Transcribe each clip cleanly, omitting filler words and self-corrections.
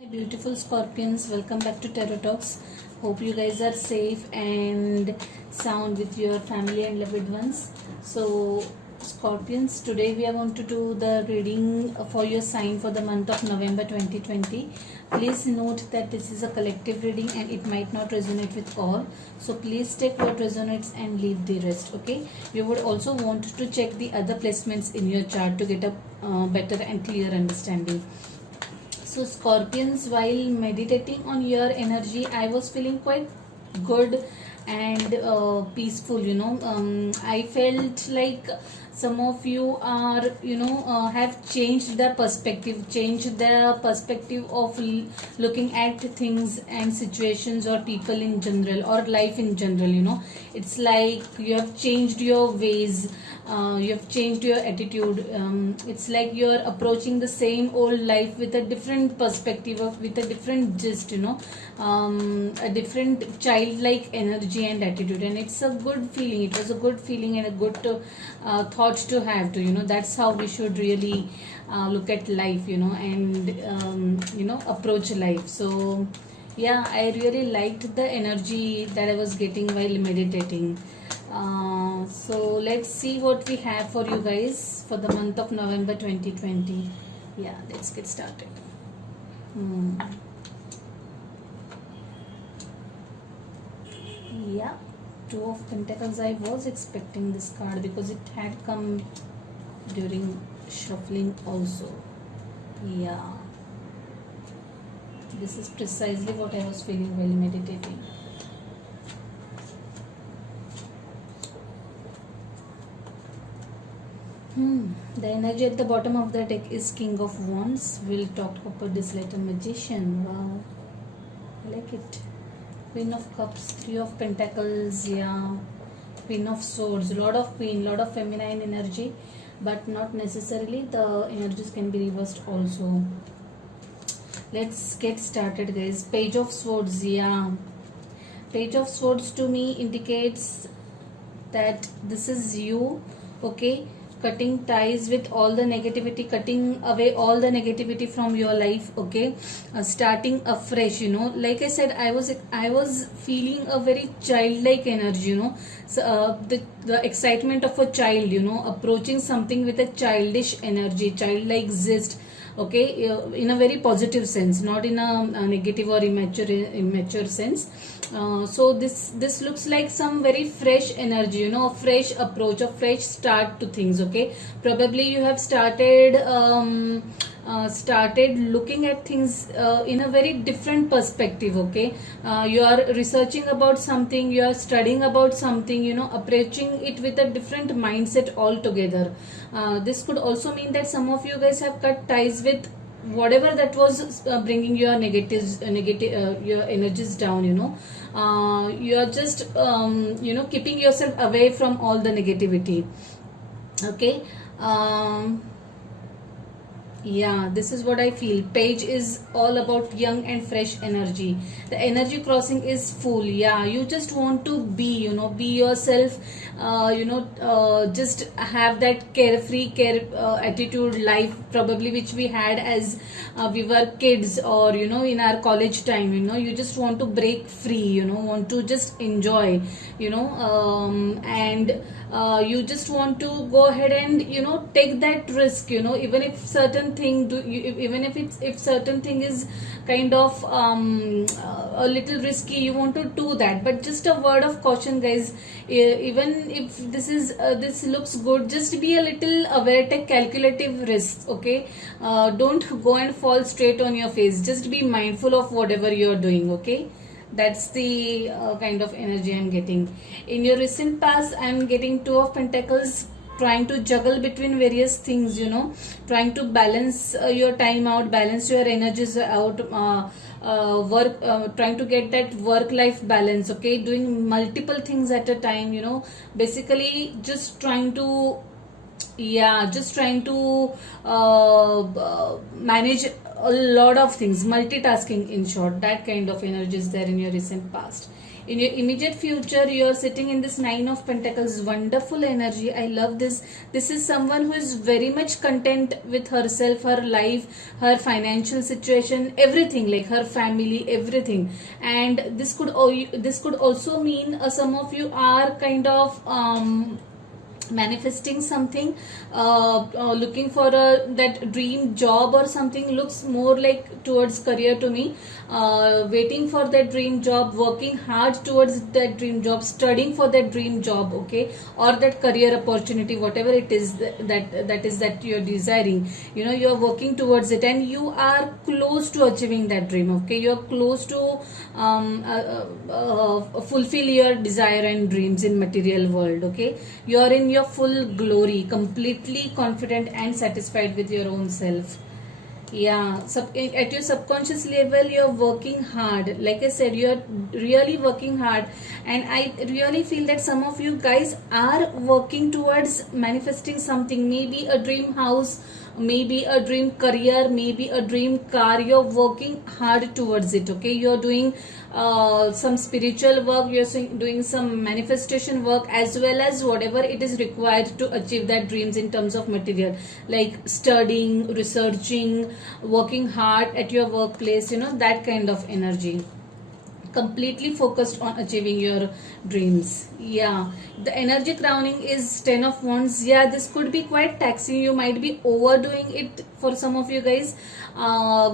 Hi beautiful Scorpions, welcome back to Tarot Talks. Hope you guys are safe and sound with your family and loved ones. So, Scorpions, today we are going to do the reading for your sign for the month of November 2020. Please note that this is a collective reading and it might not resonate with all. So, please take what resonates and leave the rest. Okay, you would also want to check the other placements in your chart to get a better and clear understanding. So Scorpions, while meditating on your energy, I was feeling quite good and peaceful. I felt like some of you are, have changed the perspective of looking at things and situations or people in general or life in general. It's like you have changed your ways, you have changed your attitude. It's like you're approaching the same old life with a different perspective of with a different gist, a different childlike energy and attitude, and it's a good feeling. It was a good feeling and a good thought to have to, that's how we should really look at life, and approach life. So yeah, I really liked the energy that I was getting while meditating. So let's see what we have for you guys for the month of November 2020. Yeah, let's get started. Yeah, Two of Pentacles. I was expecting this card because it had come during shuffling also. Yeah, this is precisely what I was feeling while meditating. The energy at the bottom of the deck is King of Wands. We'll talk about this later. Magician. Wow, I like it. Queen of Cups, Three of Pentacles. Yeah, Queen of Swords. Lot of Queen, lot of feminine energy, but not necessarily. The energies can be reversed also. Let's get started, guys. Page of Swords. Yeah, Page of Swords to me indicates that this is you. Okay, cutting ties with all the negativity, cutting away all the negativity from your life. Okay, starting afresh. Like I said, I was feeling a very childlike energy. So the excitement of a child. Approaching something with a childish energy, childlike zest. Okay, in a very positive sense, not in a negative or immature sense. So this looks like some very fresh energy, a fresh approach, a fresh start to things. Okay, probably you have started looking at things in a very different perspective. Okay, you are researching about something, you are studying about something, approaching it with a different mindset altogether. This could also mean that some of you guys have cut ties with whatever that was bringing your your energies down. You are just keeping yourself away from all the negativity. Okay, yeah, this is what I feel. Page is all about young and fresh energy. The energy crossing is full. Yeah, you just want to be, be yourself. Just have that carefree attitude life, probably which we had as we were kids, or in our college time. You just want to break free. Want to just enjoy. And you just want to go ahead and take that risk. Even if certain thing even if certain thing is kind of a little risky, you want to do that. But just a word of caution, guys. Even if this looks good, just be a little aware, take calculative risks. Okay, don't go and fall straight on your face. Just be mindful of whatever you're doing. Okay, that's the kind of energy I'm getting. In your recent past, I'm getting Two of Pentacles, trying to juggle between various things, trying to balance your time out, balance your energies out, work, trying to get that work life balance. Okay, doing multiple things at a time, basically just trying to manage a lot of things, multitasking, in short. That kind of energy is there in your recent past. In your immediate future, you are sitting in this Nine of Pentacles, wonderful energy. I love this. This is someone who is very much content with herself, her life, her financial situation, everything, like her family, everything. And this could also mean some of you are kind of manifesting something, looking for that dream job or something. Looks more like towards career to me, waiting for that dream job, working hard towards that dream job, studying for that dream job, okay, or that career opportunity, whatever it is that you're desiring. You're working towards it and you are close to achieving that dream, okay. You're close to fulfill your desire and dreams in material world, okay. You're in your full glory, completely confident and satisfied with your own self. Yeah, at your subconscious level, you're working hard. Like I said, you're really working hard, and I really feel that some of you guys are working towards manifesting something. Maybe a dream house, maybe a dream career, maybe a dream car. You're working hard towards it, okay. You're doing some spiritual work, you're doing some manifestation work, as well as whatever it is required to achieve that dreams in terms of material, like studying, researching, working hard at your workplace, that kind of energy. Completely focused on achieving your dreams. Yeah, the energy crowning is 10 of Wands. Yeah, this could be quite taxing. You might be overdoing it for some of you guys,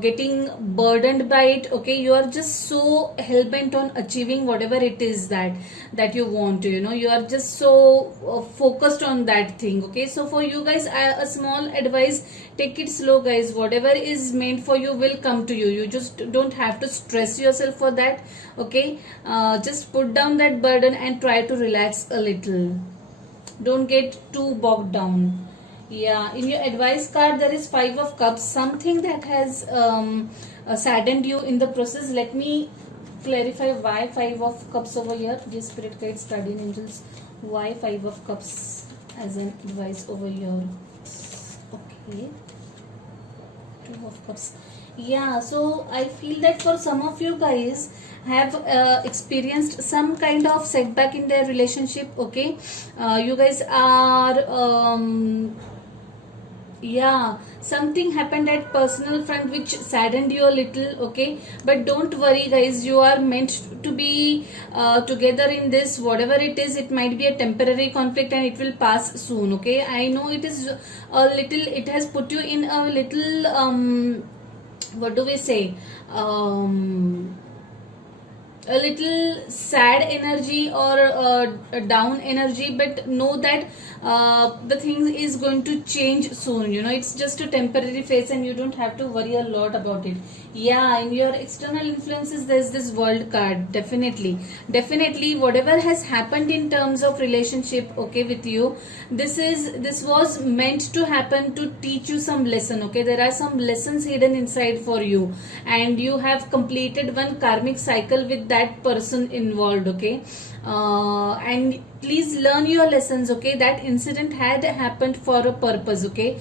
getting burdened by it, okay. You are just so hell-bent on achieving whatever it is that you want to, you are just so focused on that thing, okay. So for you guys, a small advice: take it slow, guys. Whatever is meant for you will come to you. You just don't have to stress yourself for that, okay. Just put down that burden and try to relax a little. Don't get too bogged down. Yeah, in your advice card there is 5 of Cups, something that has saddened you in the process. Let me clarify why 5 of Cups over here. Dear Spirit Guides, Guardian Angels, why 5 of Cups as an advice over here. Okay, 2 of Cups. Yeah, so I feel that for some of you guys have experienced some kind of setback in their relationship, okay. You guys are yeah, something happened at personal front which saddened you a little, okay. But don't worry, guys. You are meant to be together in this. Whatever it is, it might be a temporary conflict and it will pass soon, okay. I know it is a little, it has put you in a little what do we say, a little sad energy or a down energy, but know that the thing is going to change soon. It's just a temporary phase and you don't have to worry a lot about it. Yeah, in your external influences there's this World card. Definitely whatever has happened in terms of relationship, okay, with you, this was meant to happen to teach you some lesson, okay. There are some lessons hidden inside for you, and you have completed one karmic cycle with that person involved, okay. And please learn your lessons, okay. That incident had happened for a purpose, okay.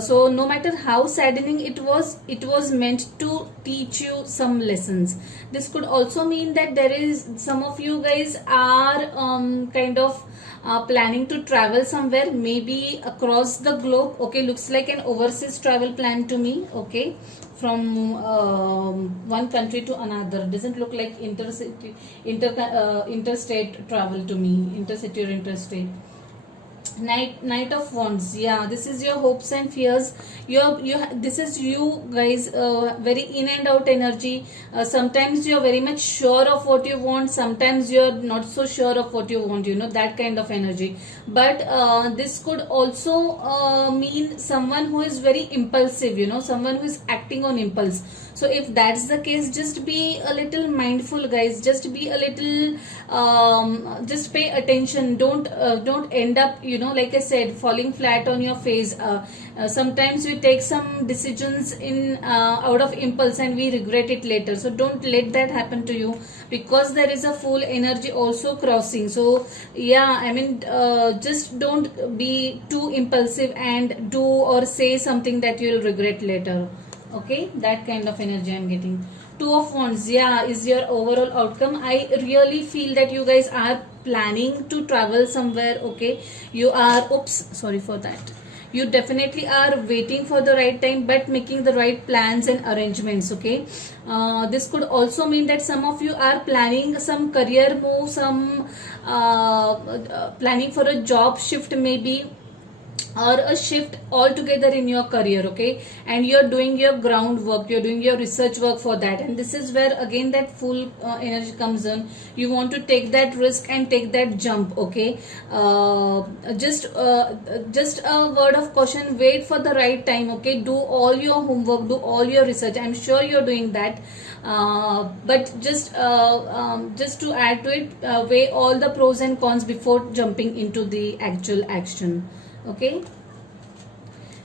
So no matter how saddening it was meant to teach you some lessons. This could also mean that there is some of you guys are kind of planning to travel somewhere, maybe across the globe, okay. Looks like an overseas travel plan to me, okay, from one country to another. Doesn't look like interstate travel to me, intercity or interstate. Knight of Wands. Yeah, this is your hopes and fears. This is you guys, very in and out energy. Sometimes you're very much sure of what you want, sometimes you're not so sure of what you want, that kind of energy. But this could also mean someone who is very impulsive, someone who is acting on impulse. So if that's the case, just be a little mindful, guys. Just be a little just pay attention. Don't end up, like I said, falling flat on your face. Sometimes we take some decisions in out of impulse and we regret it later. So don't let that happen to you, because there is a full energy also crossing. So yeah, I mean, just don't be too impulsive and do or say something that you'll regret later. Okay, that kind of energy I'm getting. Two of Wands, yeah, is your overall outcome. I really feel that you guys are planning to travel somewhere. Okay, you are, oops, sorry for that. You definitely are waiting for the right time, but making the right plans and arrangements. Okay, this could also mean that some of you are planning some career move, some planning for a job shift maybe, or a shift altogether in your career. Okay, and you're doing your groundwork, you're doing your research work for that, and this is where again that full energy comes in. You want to take that risk and take that jump. Okay, uh, just a word of caution, wait for the right time. Okay, do all your homework, do all your research. I'm sure you're doing that, but just to add to it, weigh all the pros and cons before jumping into the actual action. Okay,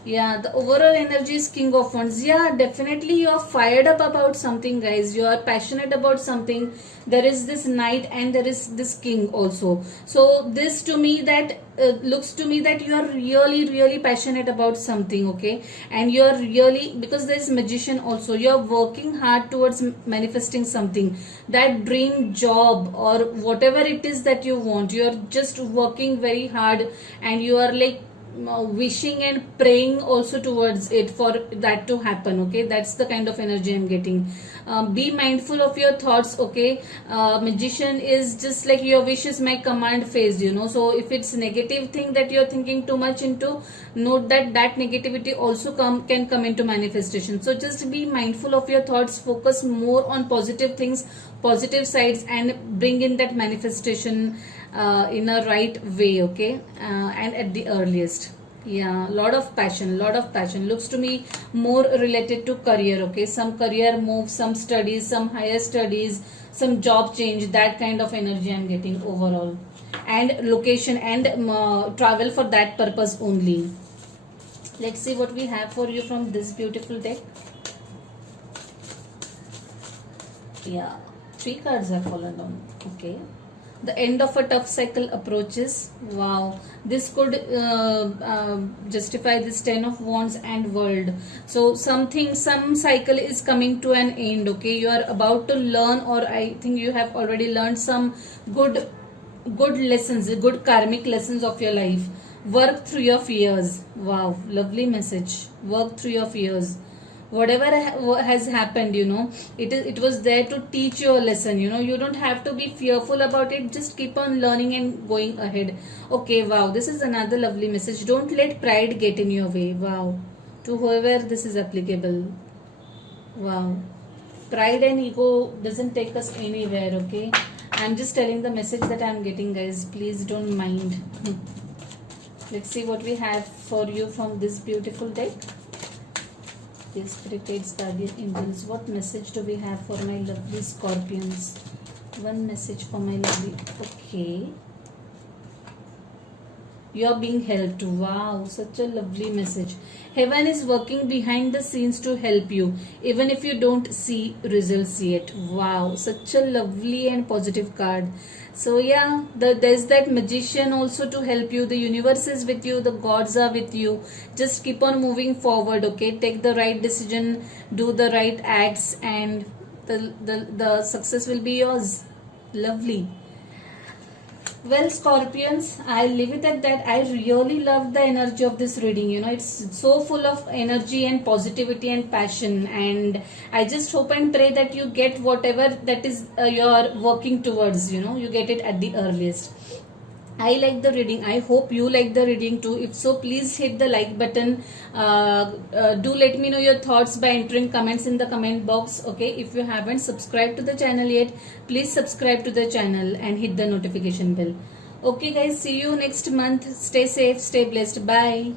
yeah, the overall energy is King of Wands. Yeah, definitely you are fired up about something, guys. You are passionate about something. There is this Knight and there is this King also. So this to me that looks to me that you are really really passionate about something. Okay, and you are really, because there is Magician also, you are working hard towards manifesting something, that dream job or whatever it is that you want. You are just working very hard, and you are like wishing and praying also towards it for that to happen. Okay, that's the kind of energy I'm getting. Be mindful of your thoughts. Okay, Magician is just like your wishes my command phase, you know. So if it's negative thing that you're thinking too much into, note that that negativity also can come into manifestation. So just be mindful of your thoughts, focus more on positive things, positive sides, and bring in that manifestation in a right way. Okay, and at the earliest. Yeah, lot of passion, looks to me more related to career. Okay, some career move, some studies, some higher studies, some job change, that kind of energy I'm getting overall, and location and travel for that purpose only. Let's see what we have for you from this beautiful deck. Yeah, three cards have fallen down. Okay, the end of a tough cycle approaches. Wow, this could justify this 10 of Wands and World. So some cycle is coming to an end. Okay, you are about to learn, or I think you have already learned some good lessons, good karmic lessons of your life. Work through your fears. Wow, lovely message. Work through your fears. Whatever has happened, you know, it was there to teach you a lesson. You know, you don't have to be fearful about it, just keep on learning and going ahead. Okay, wow, this is another lovely message. Don't let pride get in your way. Wow, to whoever this is applicable. Wow, pride and ego doesn't take us anywhere. Okay, I'm just telling the message that I'm getting, guys, please don't mind. Let's see what we have for you from this beautiful deck. Yes, Spirit Aids, Guardian Angels, what message do we have for my lovely Scorpions? One message for my lovely, okay. You are being helped. Wow, such a lovely message. Heaven is working behind the scenes to help you, even if you don't see results yet. Wow, such a lovely and positive card. So yeah, there's that Magician also to help you. The universe is with you, the gods are with you. Just keep on moving forward. Okay, take the right decision, do the right acts, and the success will be yours. Lovely. Well, Scorpions, I'll leave it at that. I really love the energy of this reading. You know, it's so full of energy and positivity and passion. And I just hope and pray that you get whatever that is you're working towards. You know, you get it at the earliest. I like the reading. I hope you like the reading too. If so, please hit the like button. Do let me know your thoughts by entering comments in the comment box. Okay, if you haven't subscribed to the channel yet, please subscribe to the channel and hit the notification bell. Okay guys, see you next month. Stay safe, stay blessed. Bye.